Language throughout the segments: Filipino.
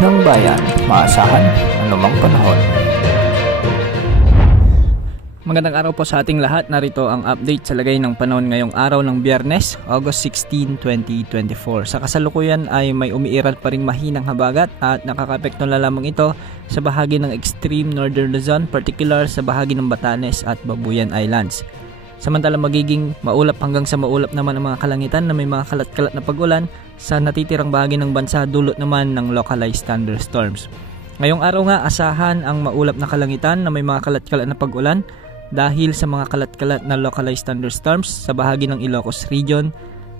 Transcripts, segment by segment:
ng bayan, maasahan anumang panahon. Magandang araw po sa ating lahat. Narito ang update sa lagay ng panahon ngayong araw ng Biyernes, August 16, 2024. Sa kasalukuyan ay may umiiral pa ring mahinang habagat at nakakapekto na lamang ito sa bahagi ng extreme northern Luzon, particular sa bahagi ng Batanes at Babuyan Islands. Samantala magiging maulap hanggang sa maulap naman ang mga kalangitan na may mga kalat-kalat na pag-ulan sa natitirang bahagi ng bansa, dulot naman ng localized thunderstorms. Ngayong araw nga asahan ang maulap na kalangitan na may mga kalat-kalat na pag-ulan dahil sa mga kalat-kalat na localized thunderstorms sa bahagi ng Ilocos Region,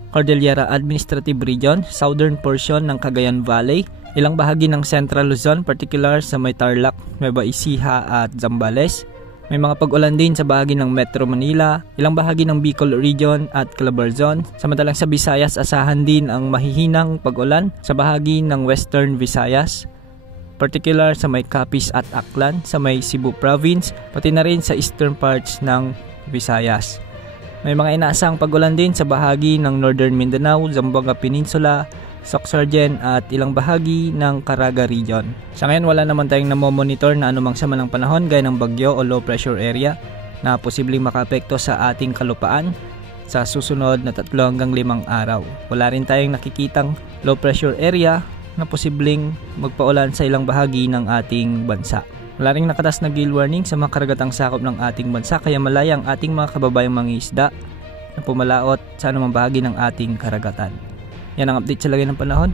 Cordillera Administrative Region, southern portion ng Cagayan Valley, ilang bahagi ng Central Luzon, particular sa may Tarlac, Nueva Ecija at Zambales. May mga pag-ulan din sa bahagi ng Metro Manila, ilang bahagi ng Bicol Region at Calabarzon. Samantalang sa Visayas, asahan din ang mahihinang pag-ulan sa bahagi ng Western Visayas, particular sa may Capiz at Aklan, sa may Cebu Province, pati na rin sa eastern parts ng Visayas. May mga inaasahang pag-ulan din sa bahagi ng Northern Mindanao, Zamboanga Peninsula, Sorsogon at ilang bahagi ng Caraga Region. Sa ngayon wala naman tayong namomonitor na anumang sama ng panahon gaya ng bagyo o low pressure area na posibleng makaapekto sa ating kalupaan sa susunod na 3 hanggang 5 araw. Wala rin tayong nakikitang low pressure area na posibleng magpaulan sa ilang bahagi ng ating bansa. Wala ring nakatas na gale warning sa mga karagatang sakop ng ating bansa, kaya malaya ang ating mga kababayang mangingisda na pumalaot sa anumang bahagi ng ating karagatan. Yan ang update sa lagay ng panahon.